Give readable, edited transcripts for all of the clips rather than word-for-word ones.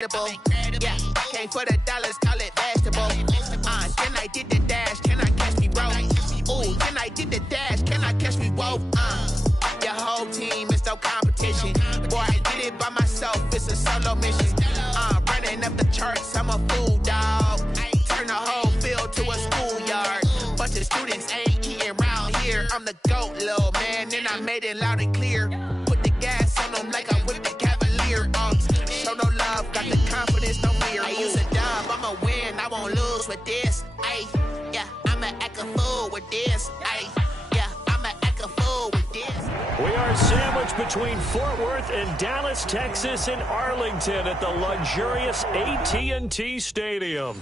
Yeah, came for the dollars, call it basketball. Then I did the dash, can I catch me, bro? Ooh, then I did the dash, can I catch me, whoa? Your whole team is no competition. Boy, I did it by myself, it's a solo mission. Running up the charts, I'm a fool, dog. Turn the whole field to a schoolyard. Bunch of students ain't eating round here. I'm the GOAT, little man, and I made it loud and clear. Put the gas on them like I'm with the Cavalier. Show no love, got the confidence, no fear. I use a dub, I'ma win, I won't lose with this. Ay, yeah, I'ma act a fool with this. Ay, yeah, I'ma act a fool with this. We are sandwiched between Fort Worth and Dallas, Texas, and Arlington at the luxurious AT&T Stadium.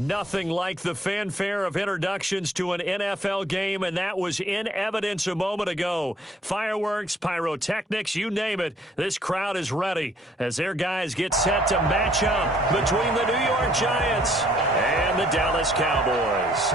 Nothing like the fanfare of introductions to an NFL game, and that was in evidence a moment ago. Fireworks, pyrotechnics, you name it. This crowd is ready as their guys get set to match up between the New York Giants and the Dallas Cowboys.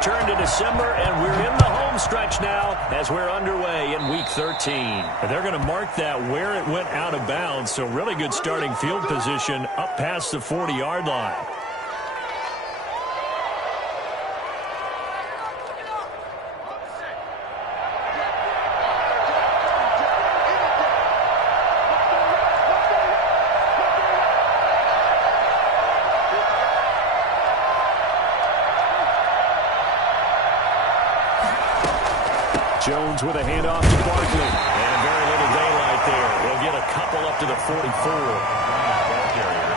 Turned to December, and we're in the home stretch now as we're underway in Week 13. And they're going to mark that where it went out of bounds, so really good starting field position up past the 40-yard line. Jones with a handoff to Barkley. And very little daylight there. They'll get a couple up to the 44.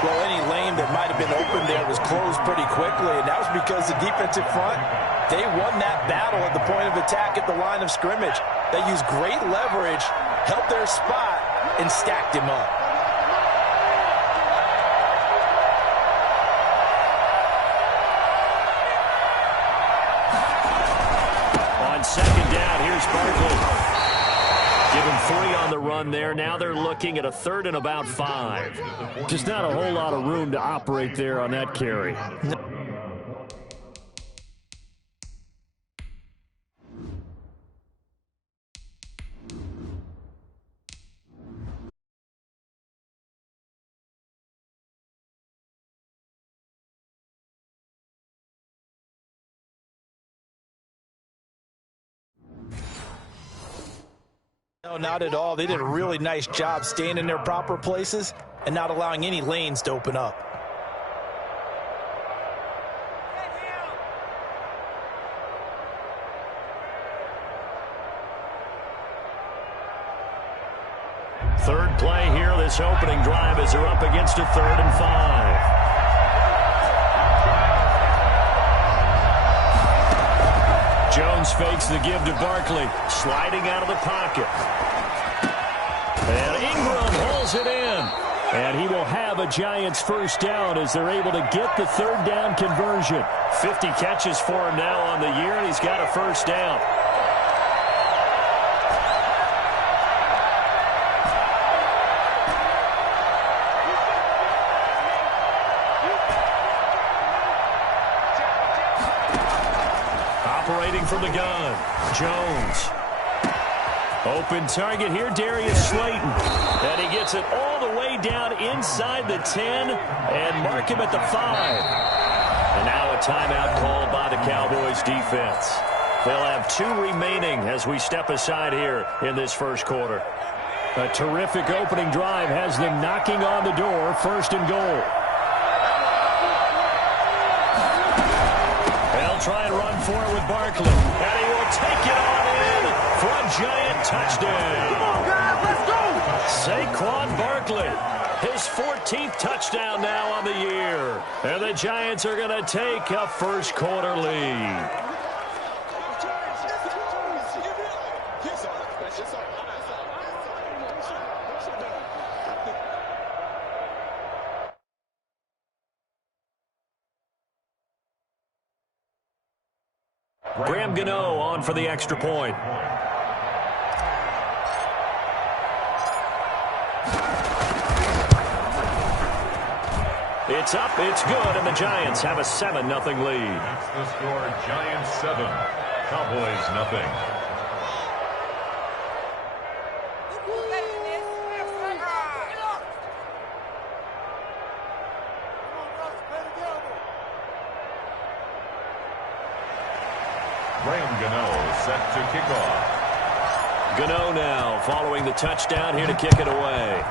Well, any lane that might have been open there was closed pretty quickly, and that was because the defensive front, they won that battle at the point of attack at the line of scrimmage. They used great leverage, held their spot, and stacked him up. Second down, here's Barkley. Give him 3 on the run there. Now they're looking at a 3rd and about 5. Just not a whole lot of room to operate there on that carry. No, not at all. They did a really nice job staying in their proper places and not allowing any lanes to open up. Third play here, this opening drive as they're up against a 3rd and 5. Jones fakes the give to Barkley, sliding out of the pocket. And Ingram holds it in. And he will have a Giants first down as they're able to get the 3rd down conversion. 50 catches for him now on the year, and he's got a first down. From the gun, Jones. Open target here, Darius Slayton. And he gets it all the way down inside the 10 and mark him at the 5. And now a timeout called by the Cowboys defense. They'll have 2 remaining as we step aside here in this first quarter. A terrific opening drive has them knocking on the door, 1st and goal. They'll try and run for it with Barkley. And he will take it on in for a Giant touchdown. Come on, guys, let's go! Saquon Barkley, his 14th touchdown now on the year. And the Giants are going to take a first quarter lead. Graham Gano on for the extra point. It's up, it's good, and the Giants have a 7-0 lead. That's the score, Giants 7, Cowboys 0. Set to kick off. Gano now following the touchdown here to kick it away.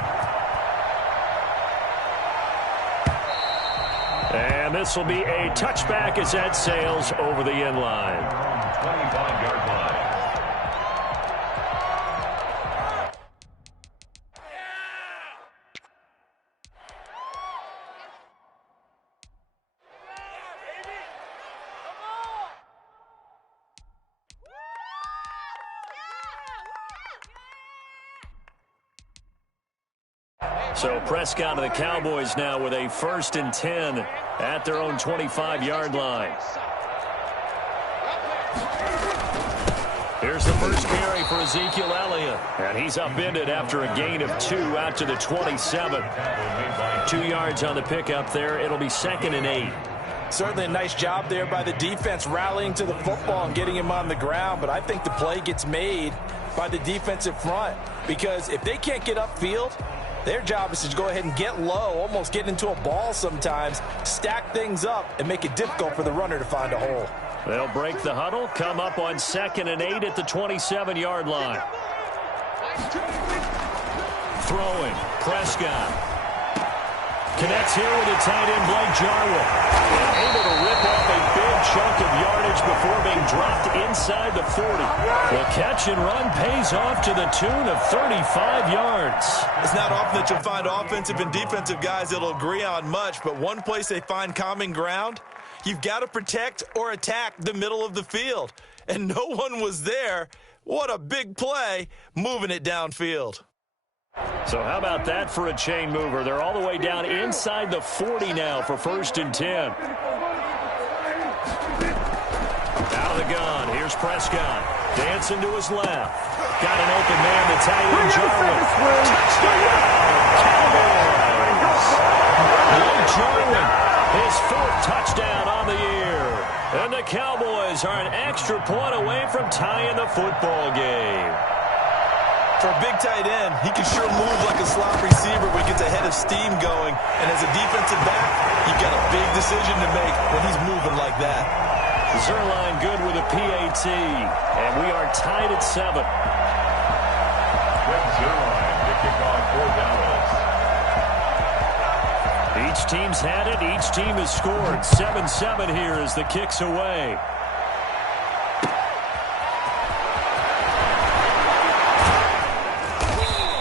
And this will be a touchback as that sails over the end line. 25-yard line. So Prescott and the Cowboys now with a 1st and 10 at their own 25-yard line. Here's the first carry for Ezekiel Elliott. And he's upended after a gain of 2 out to the 27. 2 yards on the pickup there. It'll be 2nd and 8. Certainly a nice job there by the defense rallying to the football and getting him on the ground. But I think the play gets made by the defensive front, because if they can't get upfield, their job is to go ahead and get low, almost get into a ball sometimes, stack things up, and make it difficult for the runner to find a hole. They'll break the huddle, come up on 2nd and 8 at the 27-yard line. Throwing, Prescott. Connects here with a tight end, Blake Jarwin. And able to rip off a big chunk of yardage before being dropped inside the 40. The catch and run pays off to the tune of 35 yards. It's not often that you'll find offensive and defensive guys that'll agree on much, but one place they find common ground, you've got to protect or attack the middle of the field. And no one was there. What a big play, moving it downfield. So how about that for a chain mover? They're all the way down inside the 40 now for 1st and 10. Out of the gun. Here's Prescott. Dancing to his left. Got an open man. The tight end, Jarwin. Touchdown! Cowboys! Blake Jarwin, his 4th touchdown on the year. And the Cowboys are an extra point away from tying the football game. For a big tight end, he can sure move like a slot receiver when he gets a head of steam going. And as a defensive back, you've got a big decision to make when he's moving like that. Zerline good with a PAT. And we are tied at 7. Greg Zerline to kick off for Dallas. Each team's had it. Each team has scored. 7-7 here as the kick's away.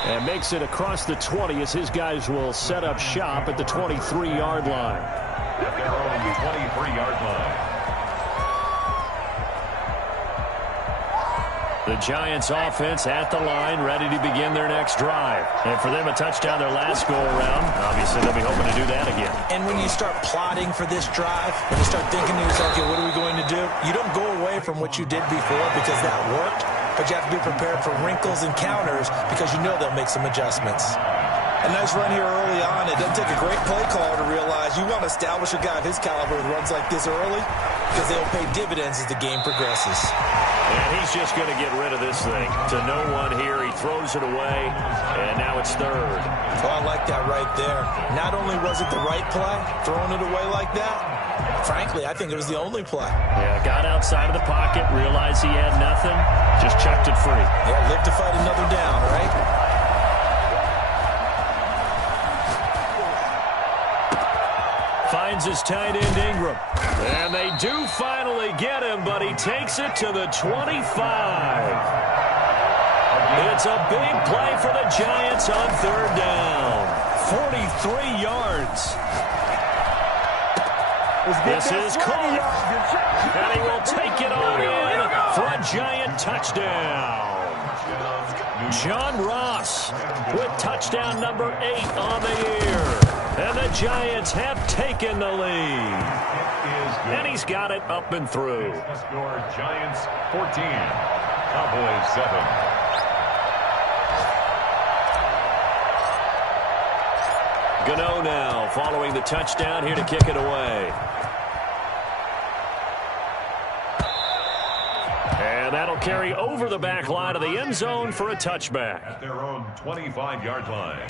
And makes it across the 20 as his guys will set up shop at the 23-yard line. At their own 23-yard line. The Giants offense at the line, ready to begin their next drive. And for them, a touchdown their last go-around. Obviously, they'll be hoping to do that again. And when you start plotting for this drive, when you start thinking to yourself, okay, what are we going to do? You don't go away from what you did before because that worked, but you have to be prepared for wrinkles and counters because you know they'll make some adjustments. A nice run here early on. It doesn't take a great play caller to realize you want to establish a guy of his caliber with runs like this early because they'll pay dividends as the game progresses. And he's just going to get rid of this thing. To no one here. He throws it away, and now it's 3rd. Oh, I like that right there. Not only was it the right play, throwing it away like that, frankly, I think it was the only play. Yeah, got outside of the pocket, realized he had nothing, just chucked it free. Yeah, live to fight another down, right? Finds his tight end, Ingram. And they do finally get him, but he takes it to the 25. It's a big play for the Giants on 3rd down. 43 yards. This is caught. And he will take it on in for a Giant touchdown. John Ross with touchdown number 8 on the year. And the Giants have taken the lead. And he's got it up and through. The score, Giants 14, Cowboys 7. Gano now following the touchdown here to kick it away. And that'll carry over the back line of the end zone for a touchback. At their own 25-yard line.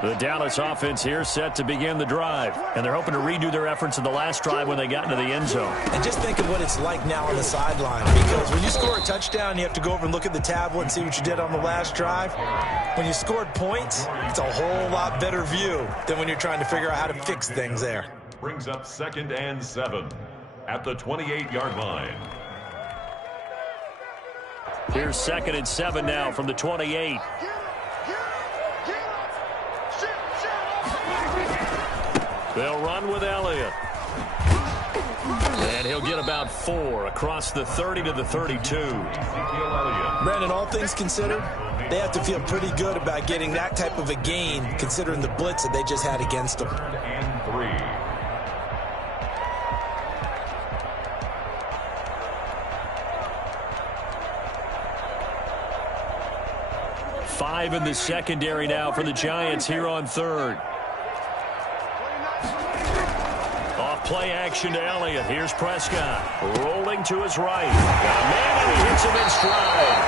The Dallas offense here set to begin the drive. And they're hoping to redo their efforts in the last drive when they got into the end zone. And just think of what it's like now on the sideline. Because when you score a touchdown, you have to go over and look at the tablet and see what you did on the last drive. When you scored points, it's a whole lot better view than when you're trying to figure out how to fix things there. Brings up 2nd and 7 at the 28-yard line. Here's 2nd and 7 now from the 28. They'll run with Elliott. And he'll get about 4 across the 30 to the 32. Brandon, all things considered, they have to feel pretty good about getting that type of a gain considering the blitz that they just had against them. 3rd and 3. 5 in the secondary now for the Giants here on 3rd. Play action to Elliott. Here's Prescott. Rolling to his right. Got a man, and he hits him in stride.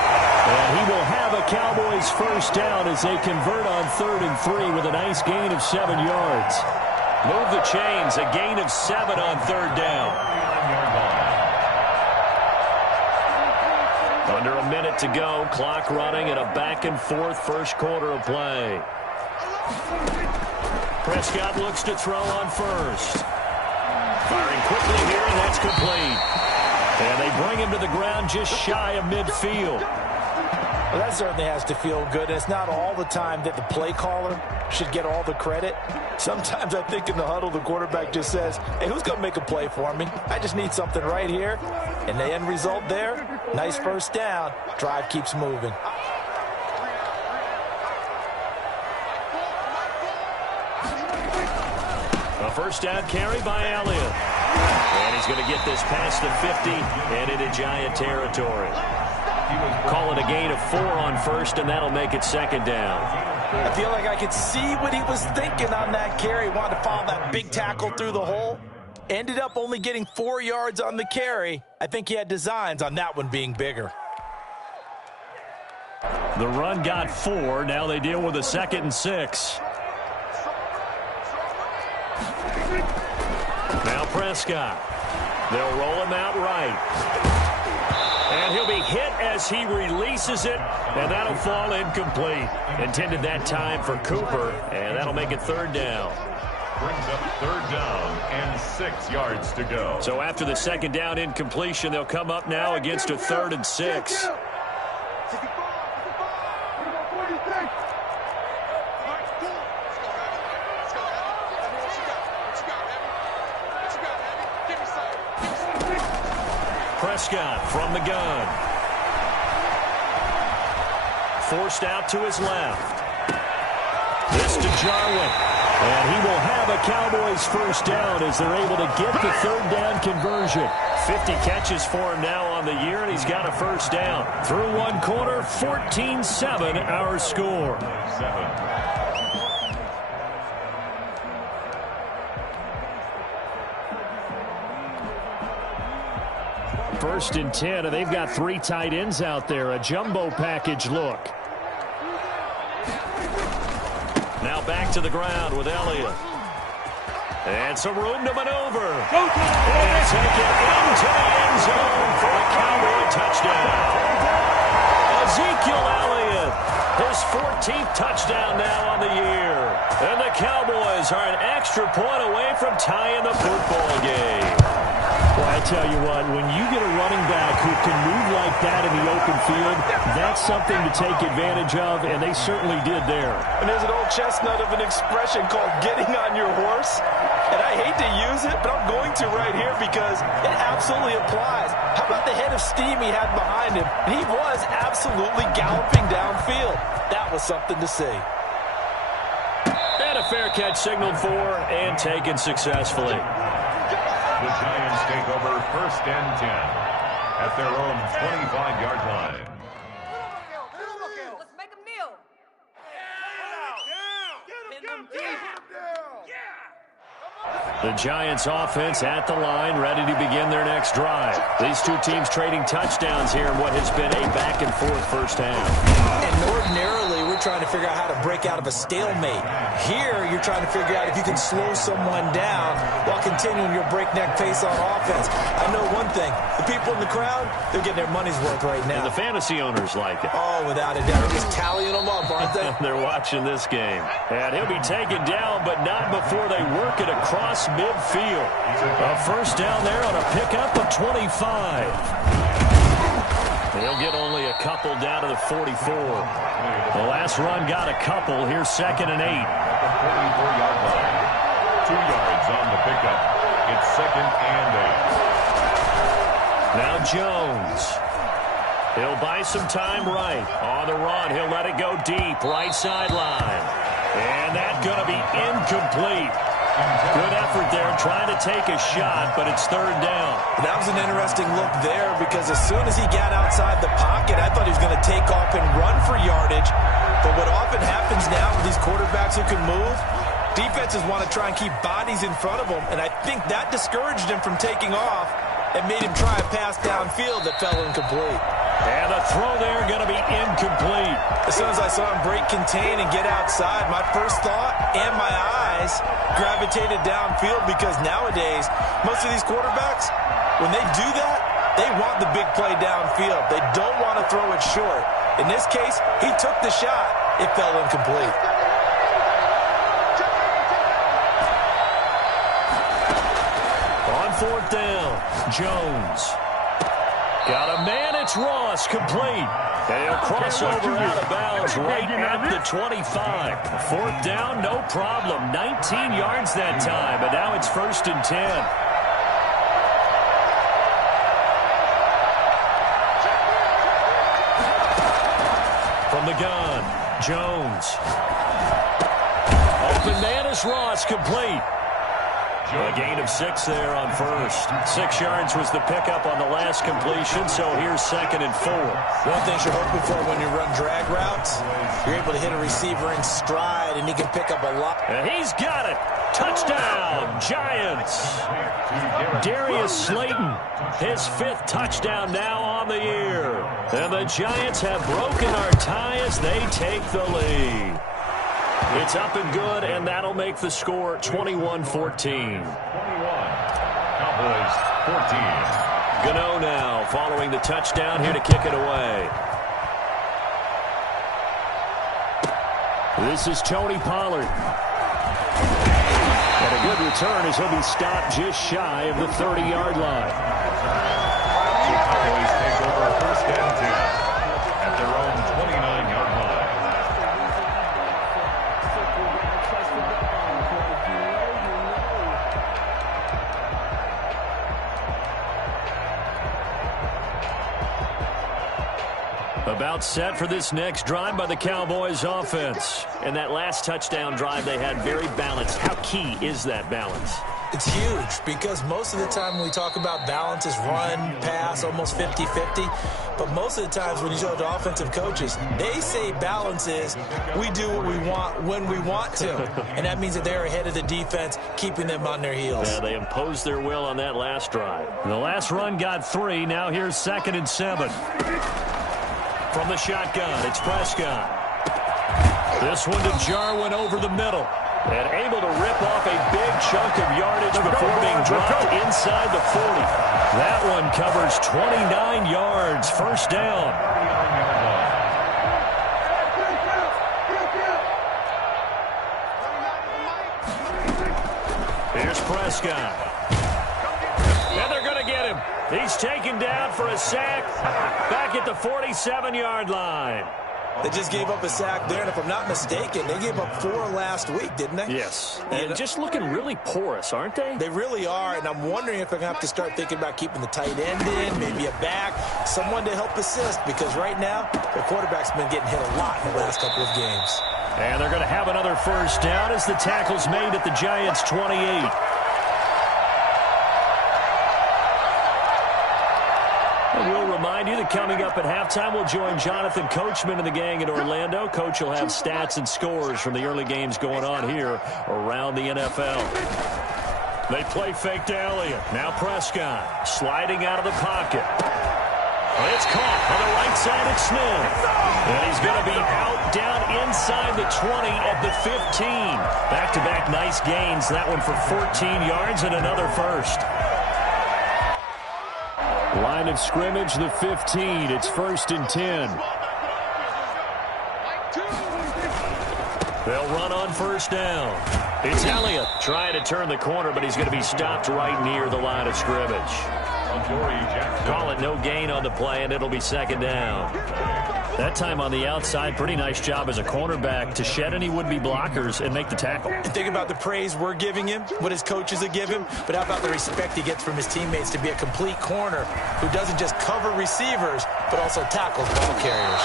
And he will have a Cowboys first down as they convert on 3rd and 3 with a nice gain of 7 yards. Move the chains. A gain of 7 on 3rd down. Under a minute to go. Clock running at a back-and-forth first quarter of play. Prescott looks to throw on first. Firing quickly here, and that's complete. And they bring him to the ground just shy of midfield. Well, that certainly has to feel good. And it's not all the time that the play caller should get all the credit. Sometimes I think in the huddle, the quarterback just says, hey, who's going to make a play for me? I just need something right here. And the end result there, nice first down. Drive keeps moving. A first down carry by Elliott. And he's going to get this past the 50 and into Giant territory. Call it a gain of 4 on first, and that'll make it 2nd down. I feel like I could see what he was thinking on that carry. Wanted to follow that big tackle through the hole. Ended up only getting 4 yards on the carry. I think he had designs on that one being bigger. The run got 4. Now they deal with a 2nd and 6. Now Prescott. They'll roll him out right. And he'll be hit as he releases it, and that'll fall incomplete. Intended that time for Cooper, and that'll make it 3rd down. Brings up 3rd down and 6 yards to go. So after the 2nd down incompletion, they'll come up now against a 3rd and 6. Prescott from the gun. Forced out to his left. This to Jarwin. And he will have a Cowboys first down as they're able to get the 3rd down conversion. 50 catches for him now on the year, and he's got a first down. Through one quarter, 14-7 our score. 7. 1st and 10, and they've got 3 tight ends out there. A jumbo package look. Now back to the ground with Elliott. And some room to maneuver. And take it into the end zone for a Cowboy touchdown. Ezekiel Elliott, his 14th touchdown now on the year. And the Cowboys are an extra point away from tying the football game. Well, I tell you what, when you get a running back who can move like that in the open field, that's something to take advantage of, and they certainly did there. And there's an old chestnut of an expression called getting on your horse. And I hate to use it, but I'm going to right here because it absolutely applies. How about the head of steam he had behind him? He was absolutely galloping downfield. That was something to see. And a fair catch signaled for and taken successfully. The Giants take over 1st and 10 at their own 25-yard line. Let's make them kneel. Pin them deep. The Giants offense at the line, ready to begin their next drive. These two teams trading touchdowns here in what has been a back-and-forth first half. And ordinarily, we're trying to figure out how to break out of a stalemate. Here, you're trying to figure out if you can slow someone down while continuing your breakneck pace on offense. I know one thing. The people in the crowd, they're getting their money's worth right now. And the fantasy owners like it. Oh, without a doubt. They're just tallying them up, aren't they? They're watching this game. And he'll be taken down, but not before they work it across midfield. A first down there on a pickup of 25. They'll get only a couple down to the 44. The last run got a couple. Here's 2nd and 8. At the 44-yard line. 2 yards on the pickup. It's 2nd and 8. Now Jones. He'll buy some time right. On the run, he'll let it go deep. Right sideline. And that's going to be incomplete. Good effort there, trying to take a shot, but it's 3rd down. That was an interesting look there because as soon as he got outside the pocket, I thought he was going to take off and run for yardage. But what often happens now with these quarterbacks who can move, defenses want to try and keep bodies in front of them, and I think that discouraged him from taking off and made him try a pass downfield that fell incomplete. And the throw there going to be incomplete. As soon as I saw him break contain and get outside, my first thought and my eyes gravitated downfield because nowadays, most of these quarterbacks, when they do that, they want the big play downfield. They don't want to throw it short. In this case, he took the shot. It fell incomplete. On 4th down, Jones. Got a man, it's Ross, complete. And he'll cross over out of bounds right at the 25. 4th down, no problem. 19 yards that time, and now it's 1st and 10. From the gun, Jones. Open man is Ross, complete. A gain of 6 there on first. 6 yards was the pickup on the last completion, so here's 2nd and 4. One thing you're hoping for when you run drag routes, you're able to hit a receiver in stride, and he can pick up a lot. And he's got it. Touchdown, Giants. Darius Slayton, his 5th touchdown now on the year. And the Giants have broken our tie as they take the lead. It's up and good, and that'll make the score 21-14. 21. Cowboys 14. Gano now following the touchdown here to kick it away. This is Tony Pollard. And a good return as he'll be stopped just shy of the 30-yard line. The Cowboys take over 1st and 10 at their own 29-yard line. About set for this next drive by the Cowboys offense. And that last touchdown drive they had very balanced. How key is that balance? It's huge because most of the time when we talk about balance is run, pass, almost 50-50. But most of the times when you talk to offensive coaches, they say balance is we do what we want when we want to. And that means that they're ahead of the defense, keeping them on their heels. Yeah, they imposed their will on that last drive. The last run got 3. Now here's 2nd and 7. From the shotgun, it's Prescott. This one to Jarwin over the middle. And able to rip off a big chunk of yardage before being dropped inside the 40. That one covers 29 yards. 1st down. Here's Prescott. And they're going to He's taken down for a sack back at the 47-yard line. They just gave up a sack there, and if I'm not mistaken, they gave up 4 last week, didn't they? Yes, and just looking really porous, aren't they? They really are, and I'm wondering if I'm going to have to start thinking about keeping the tight end in, maybe a back, someone to help assist, because right now, the quarterback's been getting hit a lot in the last couple of games. And they're going to have another first down as the tackle's made at the Giants' 28. We'll remind you that coming up at halftime, we'll join Jonathan Coachman and the gang in Orlando. Coach will have stats and scores from the early games going on here around the NFL. They play fake to Elliott. Now Prescott sliding out of the pocket. It's caught on the right side at Smith. And he's going to be out down inside the 20 at the 15. Back-to-back nice gains. That one for 14 yards and another first. Line of scrimmage, the 15. It's 1st and 10. They'll run on first down. It's Elliott trying to turn the corner, but he's going to be stopped right near the line of scrimmage. Call it no gain on the play, and it'll be 2nd down. That time on the outside, pretty nice job as a cornerback to shed any would-be blockers and make the tackle. And think about the praise we're giving him, what his coaches have given him, but how about the respect he gets from his teammates to be a complete corner who doesn't just cover receivers, but also tackles ball carriers.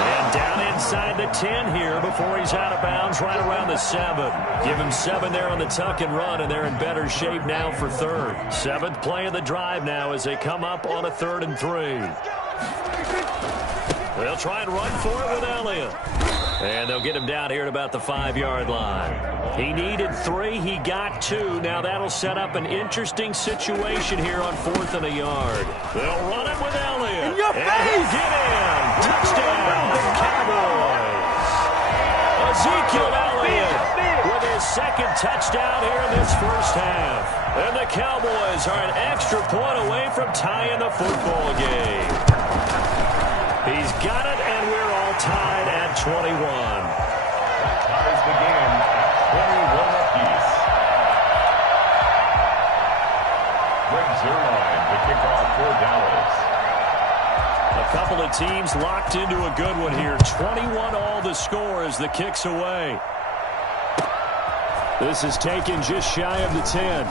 And down inside the 10 here before he's out of bounds, right around the 7. Give him 7 there on the tuck and run, and they're in better shape now for 3rd. 7th play of the drive now as they come up on a 3rd and 3. They'll try and run for it with Elliott. And they'll get him down here at about the 5-yard line. He needed 3. He got 2. Now that'll set up an interesting situation here on 4th and a yard. They'll run it with Elliott. In your face! And he'll get in. Touchdown, Cowboys. Ezekiel Elliott with his 2nd touchdown here in this first half. And the Cowboys are an extra point away from tying the football game. He's got it, and we're all tied at 21. That ties the game at 21 apiece. Greg Zuerlein, the kickoff for Dallas. A couple of teams locked into a good one here. 21 all the score as the kick's away. This is taken just shy of the 10.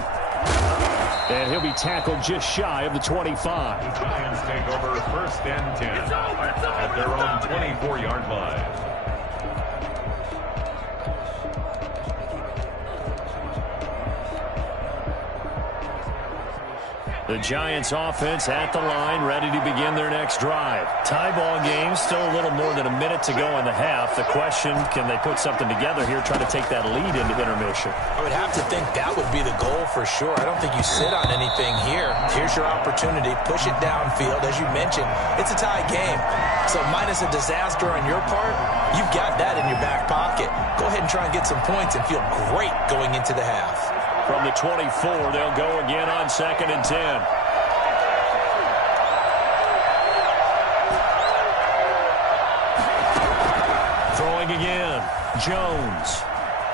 And he'll be tackled just shy of the 25. The Giants take over 1st and 10 at their own 24-yard line. The Giants offense at the line, ready to begin their next drive. Tie ball game, still a little more than a minute to go in the half. The question, can they put something together here, try to take that lead into intermission? I would have to think that would be the goal for sure. I don't think you sit on anything here. Here's your opportunity. Push it downfield. As you mentioned, it's a tie game. So minus a disaster on your part, you've got that in your back pocket. Go ahead and try and get some points and feel great going into the half. From the 24, they'll go again on 2nd and 10. Throwing again. Jones.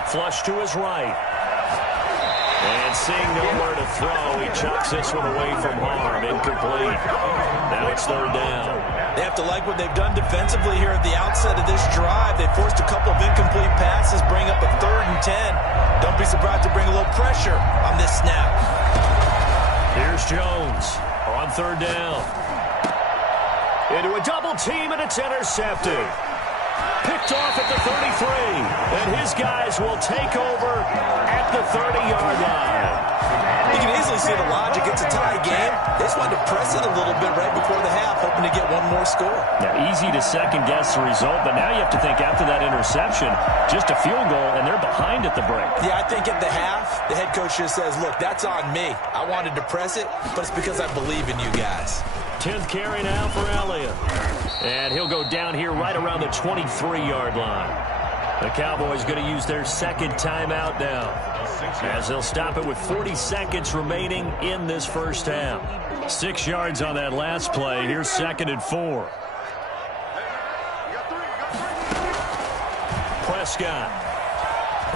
Flush to his right. And seeing nowhere to throw, he chucks this one away from harm. Incomplete. Now it's 3rd down. They have to like what they've done defensively here at the outset of this drive. They forced a couple of incomplete passes, bring up a 3rd and 10. Don't be surprised to bring a little pressure on this snap. Here's Jones on 3rd down. Into a double team, and it's intercepted. Picked off at the 33, and his guys will take over at the 30-yard line. You can easily see the logic. It's a tie game. They just wanted to press it a little bit right before the half, hoping to get one more score. Now, easy to second-guess the result, but now you have to think after that interception, just a field goal, and they're behind at the break. Yeah, I think at the half, the head coach just says, look, that's on me. I wanted to press it, but it's because I believe in you guys. 10th carry now for Elliott. And he'll go down here right around the 23-yard line. The Cowboys going to use their 2nd timeout now, as they'll stop it with 40 seconds remaining in this first half. 6 yards on that last play. Here's 2nd and 4. Prescott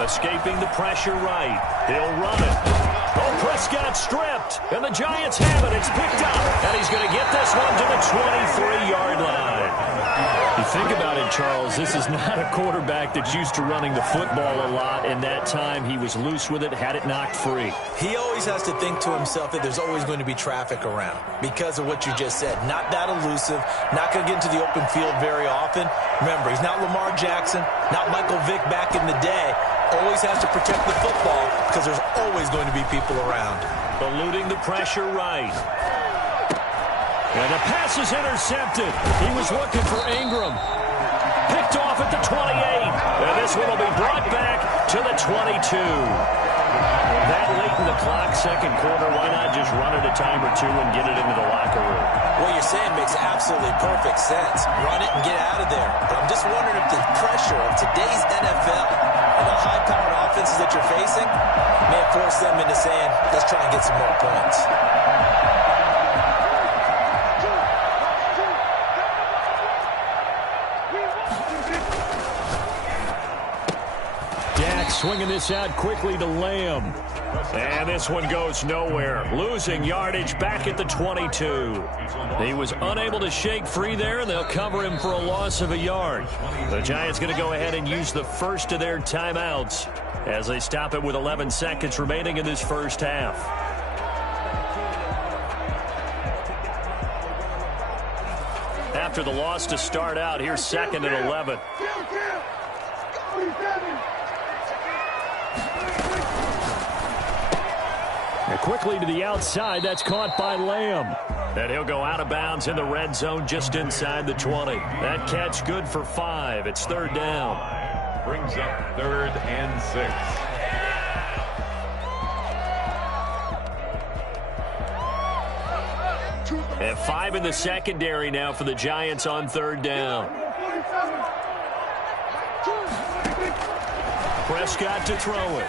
escaping the pressure right. He'll run it. Oh, Prescott stripped, and the Giants have it. It's picked up, and he's going to get this one to the 23-yard line. You think about it, Charles, this is not a quarterback that's used to running the football a lot, and that time he was loose with it, had it knocked free. He always has to think to himself that there's always going to be traffic around because of what you just said. Not that elusive, not going to get into the open field very often. Remember, he's not Lamar Jackson, not Michael Vick back in the day. Always has to protect the football because there's always going to be people around. Eluding the pressure right. And the pass is intercepted. He was looking for Ingram. Picked off at the 28. And this one will be brought back to the 22. That late in the clock, second quarter, why not just run it a time or two and get it into the locker room? What you're saying makes absolutely perfect sense. Run it and get out of there. But I'm just wondering if the pressure of today's NFL and the high-powered offenses that you're facing may have forced them into saying, let's try and get some more points. Swinging this out quickly to Lamb. And this one goes nowhere. Losing yardage back at the 22. He was unable to shake free there, and they'll cover him for a loss of a yard. The Giants going to go ahead and use the first of their timeouts as they stop it with 11 seconds remaining in this first half. After the loss to start out, here's 2nd and 11. And quickly to the outside, that's caught by Lamb. And he'll go out of bounds in the red zone just inside the 20. That catch good for 5. It's 3rd down. Brings up 3rd and 6. And 5 in the secondary now for the Giants on 3rd down. Prescott to throw it.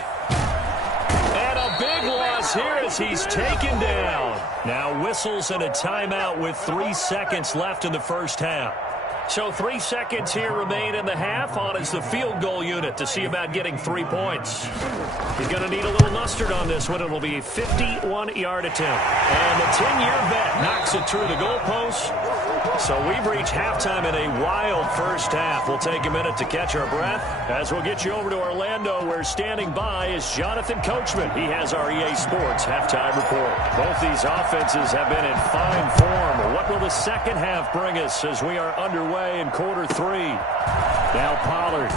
And a big loss here as he's taken down. Now whistles and a timeout with 3 seconds left in the first half. So 3 seconds here remain in the half. On is the field goal unit to see about getting 3 points. He's going to need a little mustard on this one. It'll be a 51-yard attempt. And the 10-year vet knocks it through the goalpost. So we've reached halftime in a wild first half. We'll take a minute to catch our breath as we'll get you over to Orlando, where standing by is Jonathan Coachman. He has our EA Sports halftime report. Both these offenses have been in fine form. What will the second half bring us as we are underway in quarter 3? Now Pollard.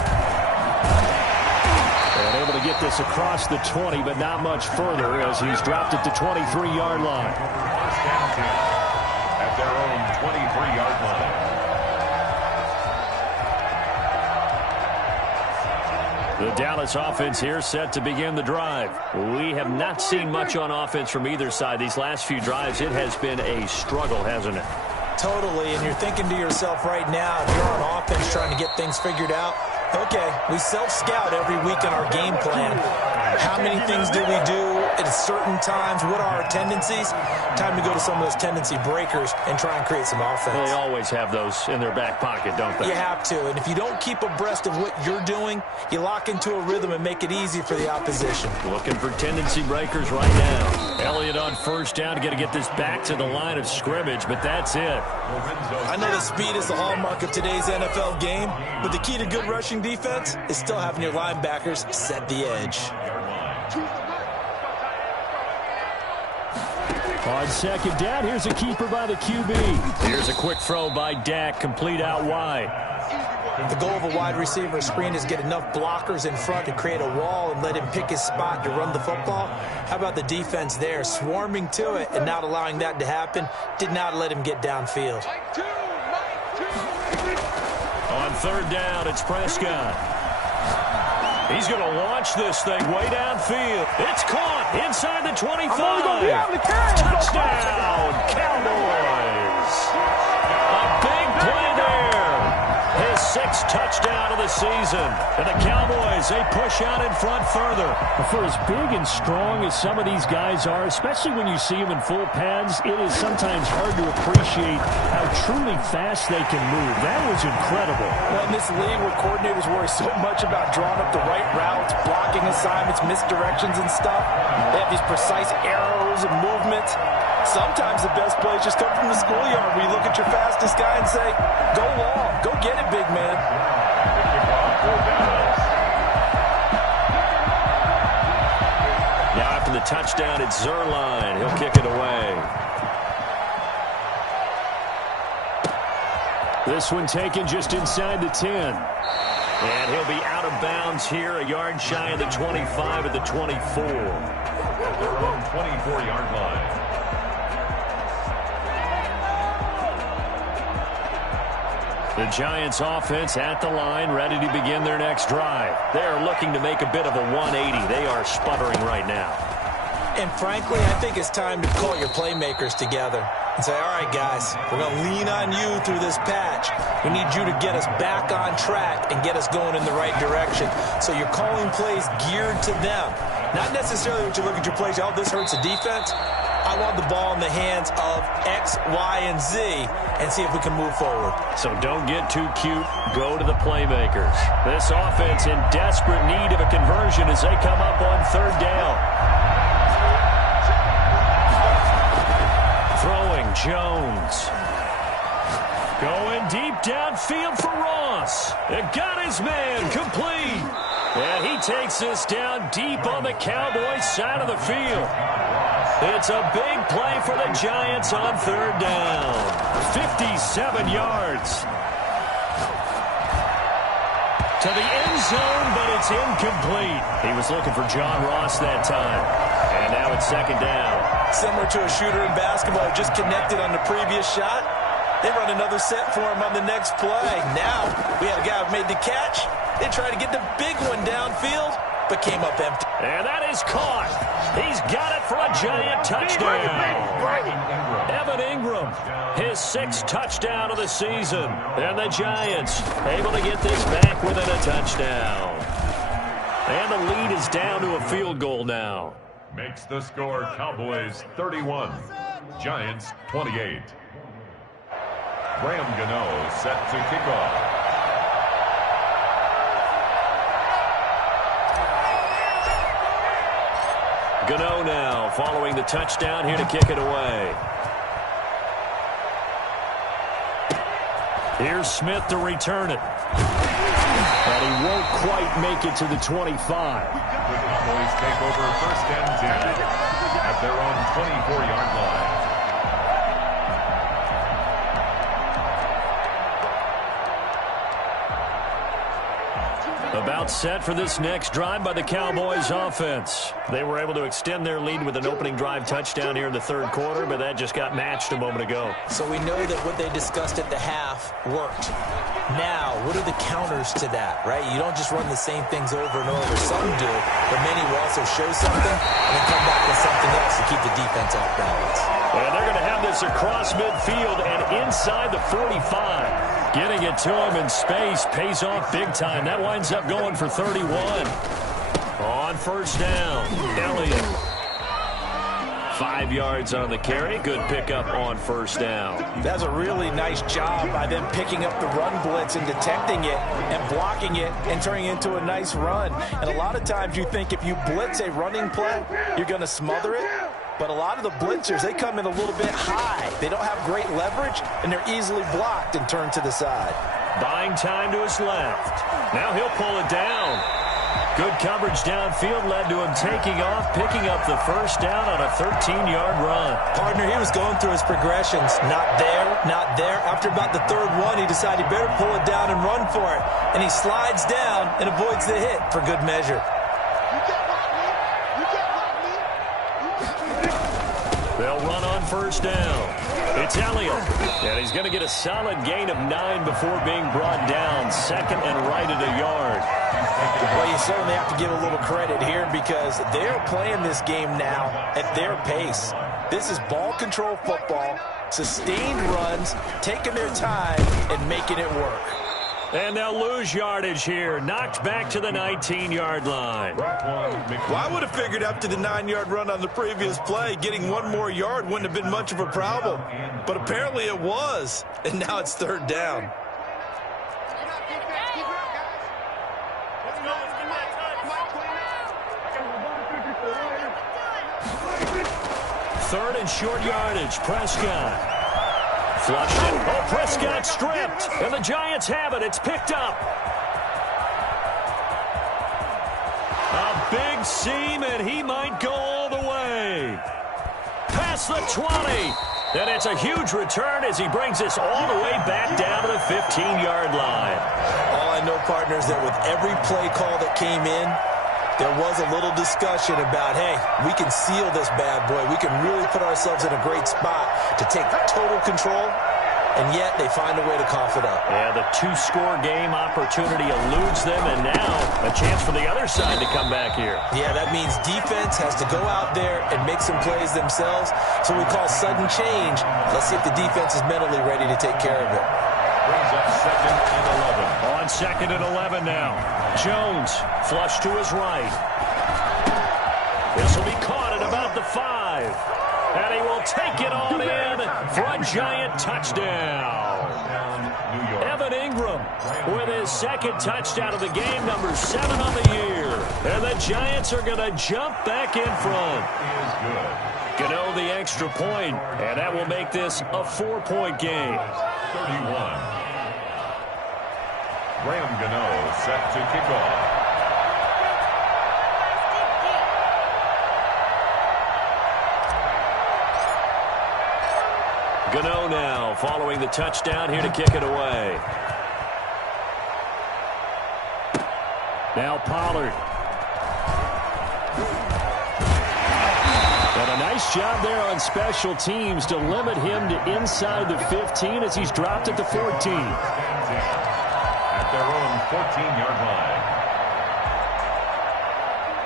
And able to get this across the 20, but not much further as he's dropped it to 23-yard line. First down 10 at their own 23-yard line. The Dallas offense here set to begin the drive. We have not seen much on offense from either side. These last few drives, it has been a struggle, hasn't it? Totally, and you're thinking to yourself right now, if you're on offense trying to get things figured out, okay, we self-scout every week in our game plan. How many things do we do at certain times? What are our tendencies? Time to go to some of those tendency breakers and try and create some offense. Well, they always have those in their back pocket, don't they? You have to, and if you don't keep abreast of what you're doing, you lock into a rhythm and make it easy for the opposition. Looking for tendency breakers right now. Elliott on first down, got to get this back to the line of scrimmage, but that's it. I know that speed is the hallmark of today's NFL game, but the key to good rushing defense is still having your linebackers set the edge. On second down, here's a keeper by the QB. Here's a quick throw by Dak, complete out wide. The goal of a wide receiver screen is get enough blockers in front to create a wall and let him pick his spot to run the football. How about the defense there, swarming to it and not allowing that to happen? Did not let him get downfield. On third down, it's Prescott. He's going to launch this thing way downfield. It's caught inside the 25. Touchdown, Cowboys. A big play there. His 6th touchdown of the season. And the Cowboys, they push out in front further. For as big and strong as some of these guys are, especially when you see them in full pads, it is sometimes hard to appreciate how truly fast they can move. That was incredible. Well, in this league where coordinators worry so much about drawing up the right routes, blocking assignments, misdirections and stuff, they have these precise arrows and movements. Sometimes the best plays just come from the schoolyard where you look at your fastest guy and say, go long, go get it, big man. Now after the touchdown, it's Zerline. He'll kick it away. This one taken just inside the 10. And he'll be out of bounds here, a yard shy of the 25 at the 24. At their own 24-yard line. The Giants offense at the line, ready to begin their next drive. They're looking to make a bit of a 180. They are sputtering right now. And frankly, I think it's time to call your playmakers together and say, all right, guys, we're going to lean on you through this patch. We need you to get us back on track and get us going in the right direction. So you're calling plays geared to them. Not necessarily what you look at your plays, oh, this hurts the defense. I want the ball in the hands of X, Y, and Z and see if we can move forward. So don't get too cute. Go to the playmakers. This offense in desperate need of a conversion as they come up on 3rd down. Throwing Jones. Going deep downfield for Ross. It got his man complete. And he takes this down deep on the Cowboys side of the field. It's a big play for the Giants on 3rd down. 57 yards. To the end zone, but it's incomplete. He was looking for John Ross that time. And now it's 2nd down. Similar to a shooter in basketball, just connected on the previous shot. They run another set for him on the next play. Now, we have a guy who made the catch. They tried to get the big one downfield, but came up empty. And that is caught. He's got it for a Giant touchdown. Evan Ingram, his 6th touchdown of the season. And the Giants able to get this back within a touchdown. And the lead is down to a field goal now. Makes the score Cowboys 31, Giants 28. Graham Gano set to kick off. Gano now following the touchdown here to kick it away. Here's Smith to return it. But he won't quite make it to the 25. The Cowboys take over 1st and 10 at their own 24-yard line. About set for this next drive by the Cowboys offense. They were able to extend their lead with an opening drive touchdown here in the 3rd quarter, but that just got matched a moment ago. So we know that what they discussed at the half worked. Now, what are the counters to that, right? You don't just run the same things over and over. Some do, but many will also show something and then come back with something else to keep the defense off balance. And they're going to have this across midfield and inside the 45. Getting it to him in space pays off big time. That winds up going for 31. On 1st down, Elliott. 5 yards on the carry. Good pickup on 1st down. That's a really nice job by them picking up the run blitz and detecting it and blocking it and turning it into a nice run. And a lot of times you think if you blitz a running play, you're going to smother it. But a lot of the blitzers, they come in a little bit high. They don't have great leverage, and they're easily blocked and turned to the side. Buying time to his left. Now he'll pull it down. Good coverage downfield led to him taking off, picking up the 1st down on a 13-yard run. Partner, he was going through his progressions. Not there, not there. After about the 3rd one, he decided he better pull it down and run for it. And he slides down and avoids the hit for good measure. They'll run on 1st down. It's Elliott. And he's going to get a solid gain of 9 before being brought down. 2nd and right at a yard. Well, you certainly have to give a little credit here because they're playing this game now at their pace. This is ball control football, sustained runs, taking their time, and making it work. And they'll lose yardage here. Knocked back to the 19-yard line. Well, I would have figured after the 9-yard run on the previous play, getting one more yard wouldn't have been much of a problem. But apparently it was. And now it's 3rd down. Third and short yardage. Prescott. Flushed it. Oh, Prescott stripped. And the Giants have it. It's picked up. A big seam, and he might go all the way. Past the 20. And it's a huge return as he brings us all the way back down to the 15-yard line. All I know, partners, that with every play call that came in, there was a little discussion about, hey, we can seal this bad boy. We can really put ourselves in a great spot to take total control, and yet they find a way to cough it up. Yeah, the 2-score game opportunity eludes them, and now a chance for the other side to come back here. Yeah, that means defense has to go out there and make some plays themselves. So we call sudden change. Let's see if the defense is mentally ready to take care of it. Brings up 2nd and 11. On 2nd and 11 now. Jones flush to his right. This will be caught at about the 5. And he will take it on in for a Giant touchdown. Evan Ingram with his 2nd touchdown of the game, number 7 on the year. And the Giants are going to jump back in front. Gano the extra point, and that will make this a 4-point game. 31. Graham Gano set to kick off. Gano now following the touchdown here to kick it away. Now Pollard. And a nice job there on special teams to limit him to inside the 15 as he's dropped at the 14. At their own 14-yard line.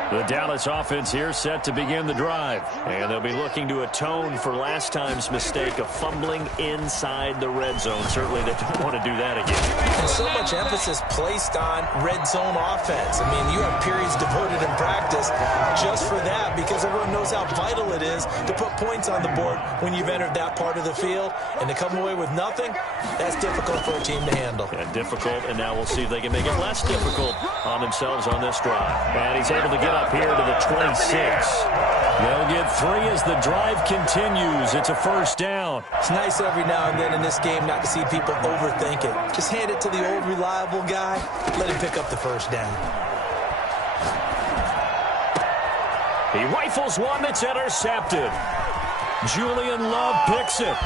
The Dallas offense here set to begin the drive. And they'll be looking to atone for last time's mistake of fumbling inside the red zone. Certainly they don't want to do that again. And so much emphasis placed on red zone offense. I mean, you have periods devoted in practice just for that because everyone knows how vital it is to put points on the board when you've entered that part of the field. And to come away with nothing, that's difficult for a team to handle. And difficult, and now we'll see if they can make it less difficult on themselves on this drive. And he's able to get up here to the 26. They'll get 3 as the drive continues. It's a 1st down. It's nice every now and then in this game not to see people overthink it. Just hand it to the old reliable guy. Let him pick up the 1st down. He rifles one that's intercepted. Julian Love picks it.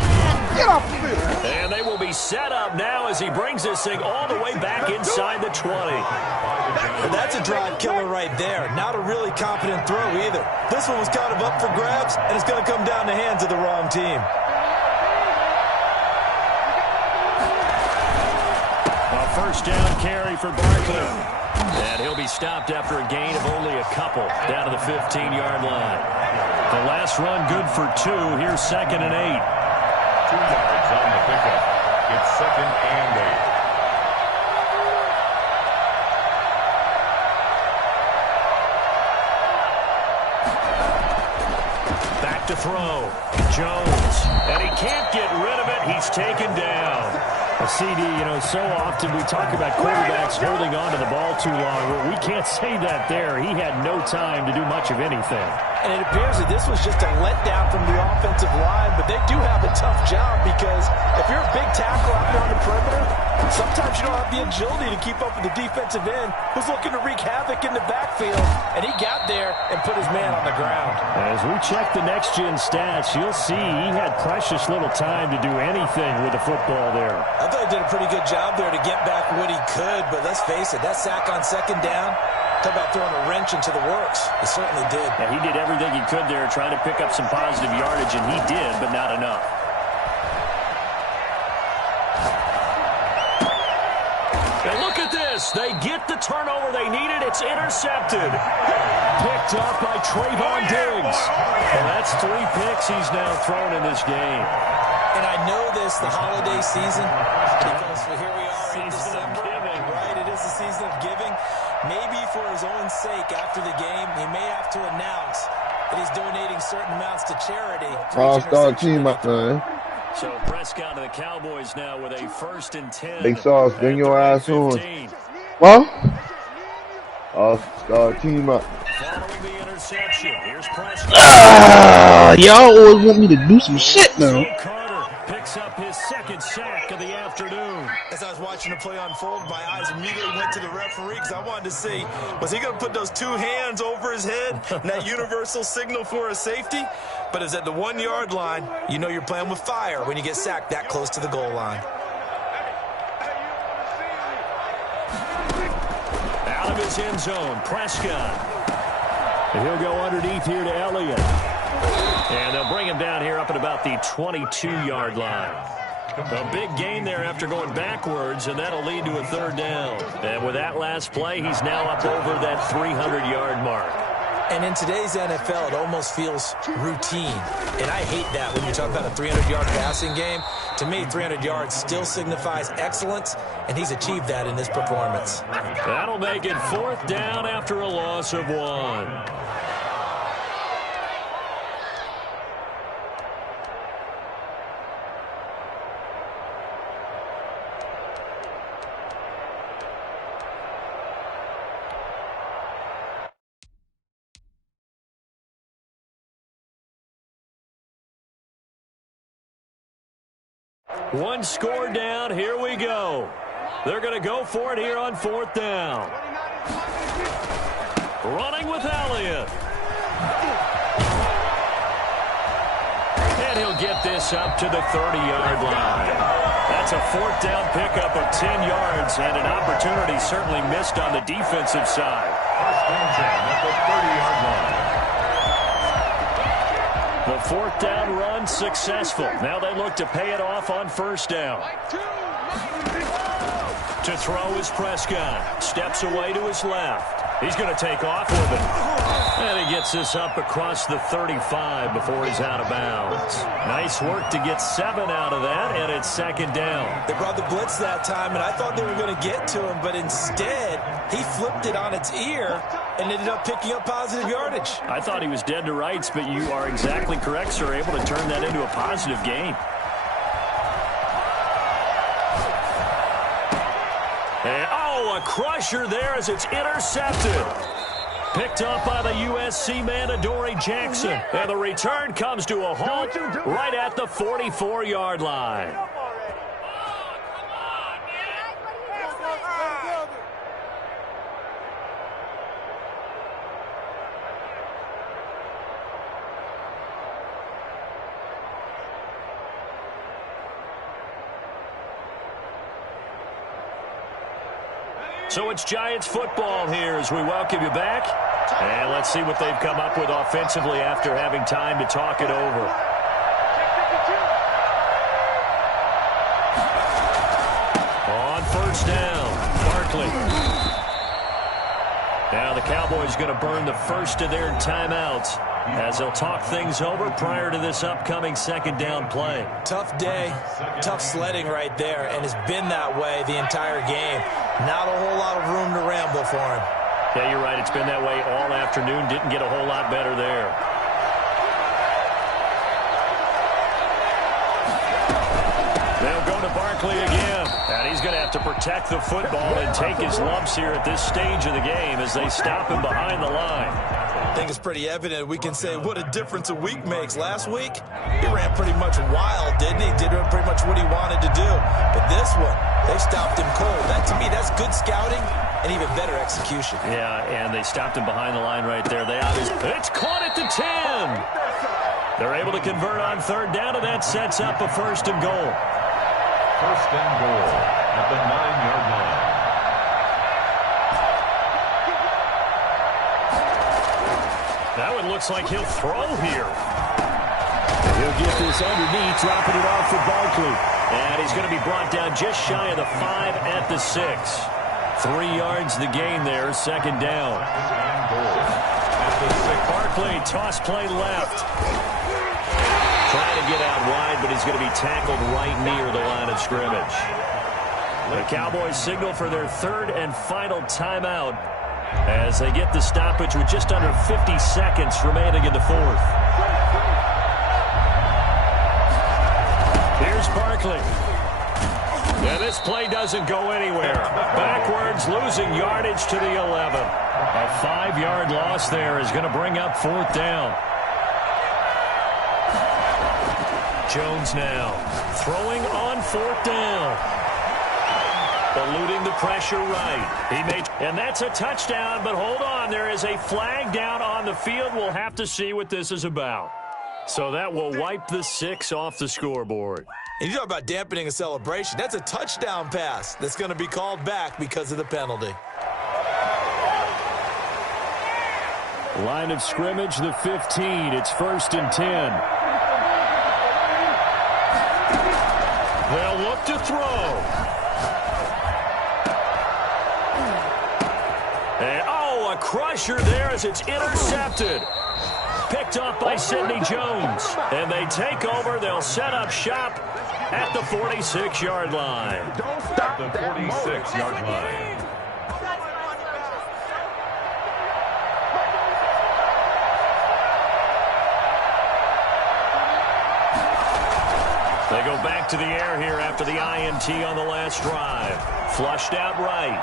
Get off the field. And they will be set up now as he brings this thing all the way back inside the 20. Well, that's a drive killer right there. Not a really confident throw either. This one was kind of up for grabs, and it's going to come down the hands of the wrong team. A 1st down carry for Barkley. And he'll be stopped after a gain of only a couple down to the 15-yard line. The last run good for 2. Here's 2nd and 8. 2 yards on the pickup. It's 2nd and 8. Back to throw. Jones. And he can't get rid of it. He's taken down. A CD, you know, so often we talk about quarterbacks holding on to the ball too long. Well, we can't say that there. He had no time to do much of anything. And it appears that this was just a letdown from the offensive line, but they do have a tough job because if you're a big tackle out there on the perimeter, sometimes you don't have the agility to keep up with the defensive end who's looking to wreak havoc in the backfield, and he got there and put his man on the ground. As we check the next-gen stats, you'll see he had precious little time to do anything with the football there. I thought he did a pretty good job there to get back what he could, but let's face it, that sack on 2nd down, talk about throwing a wrench into the works. He certainly did. Yeah, he did everything he could there trying to pick up some positive yardage, and he did, but not enough. And look at this. They get the turnover they needed. It's intercepted. Picked up by Trayvon Diggs. And that's 3 picks he's now thrown in this game. And I know this, the holiday season, because here we are in December. for his own sake after the game, he may have to announce that he's donating certain amounts to charity. All-star team up there. So Prescott of the Cowboys now with a 1st and 10. Big sauce, bring your ass on. 15. Well, all-star team up. Following the interception, here's Prescott. Y'all always want me to do some shit now. Carter picks up his 2nd sack of the afternoon. As I was watching the play unfold, my eyes immediately went to the referee because I wanted to see, was he going to put those 2 hands over his head and that universal signal for a safety? But it's at the 1-yard line. You know you're playing with fire when you get sacked that close to the goal line. Out of his end zone, Prescott. And he'll go underneath here to Elliott. And they'll bring him down here up at about the 22-yard line. A big gain there after going backwards, and that'll lead to a 3rd down. And with that last play, he's now up over that 300-yard mark. And in today's NFL, it almost feels routine. And I hate that when you talk about a 300-yard passing game. To me, 300 yards still signifies excellence, and he's achieved that in this performance. That'll make it 4th down after a loss of 1. One score down. Here we go. They're going to go for it here on 4th down. Running with Elliott. And he'll get this up to the 30-yard line. That's a 4th down pickup of 10 yards and an opportunity certainly missed on the defensive side. 1st and 10 at the 30-yard line. The 4th down run successful. Now they look to pay it off on 1st down. To throw is Prescott. Steps away to his left. He's going to take off with it. And he gets this up across the 35 before he's out of bounds. Nice work to get 7 out of that, and it's 2nd down. They brought the blitz that time, and I thought they were going to get to him, but instead, he flipped it on its ear and ended up picking up positive yardage. I thought he was dead to rights, but you are exactly correct, sir, able to turn that into a positive gain. And, oh, a crusher there as it's intercepted. Picked up by the USC man, Adoree Jackson. And the return comes to a halt right at the 44-yard line. So it's Giants football here as we welcome you back. And let's see what they've come up with offensively after having time to talk it over. On 1st down, Barkley. Now the Cowboys going to burn the first of their timeouts as they'll talk things over prior to this upcoming 2nd down play. Tough day, tough sledding right there, and it's been that way the entire game. Not a whole lot of room to ramble for him. Yeah, you're right. It's been that way all afternoon. Didn't get a whole lot better there. They'll go to Barkley again. And he's going to have to protect the football and take his lumps here at this stage of the game as they stop him behind the line. I think it's pretty evident. We can say what a difference a week makes. Last week, he ran pretty much wild, didn't he? Did pretty much what he wanted to do. But this one, they stopped him cold. That, to me, that's good scouting and even better execution. Yeah, and they stopped him behind the line right there. It's caught at the 10. They're able to convert on 3rd down, and that sets up a 1st and goal. 1st and goal at the 9-yard line. That one looks like he'll throw here. He'll get this underneath, dropping it off for Barkley. And he's going to be brought down just shy of the 5 at the 6. 3 yards the gain there, 2nd down. Barkley, toss play left. Trying to get out wide, but he's going to be tackled right near the line of scrimmage. The Cowboys signal for their 3rd and final timeout as they get the stoppage with just under 50 seconds remaining in the fourth. Here's Barkley. And this play doesn't go anywhere. Backwards, losing yardage to the 11. A 5-yard loss there is going to bring up fourth down. Jones now throwing on fourth down. Eluding the pressure right. And that's a touchdown, but hold on. There is a flag down on the field. We'll have to see what this is about. So that will wipe the 6 off the scoreboard. And you talk about dampening a celebration. That's a touchdown pass that's going to be called back because of the penalty. Line of scrimmage, the 15. It's 1st and 10. They'll look to throw. And, a crusher there as it's intercepted. Picked off by Sidney Jones. And they take over. They'll set up shop at the 46-yard line. Don't stop the 46-yard line. They go back to the air here after the INT on the last drive. Flushed out right.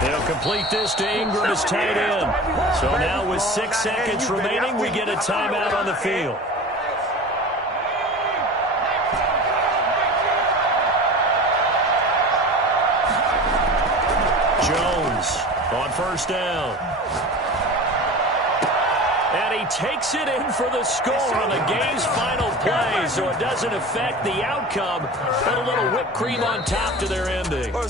They'll complete this to Ingram as tight end. So now with 6 seconds remaining, we get a timeout on the field. Jones on first down. And he takes it in for the score on the game's final play, so it doesn't affect the outcome. But a little whipped cream on top to their ending.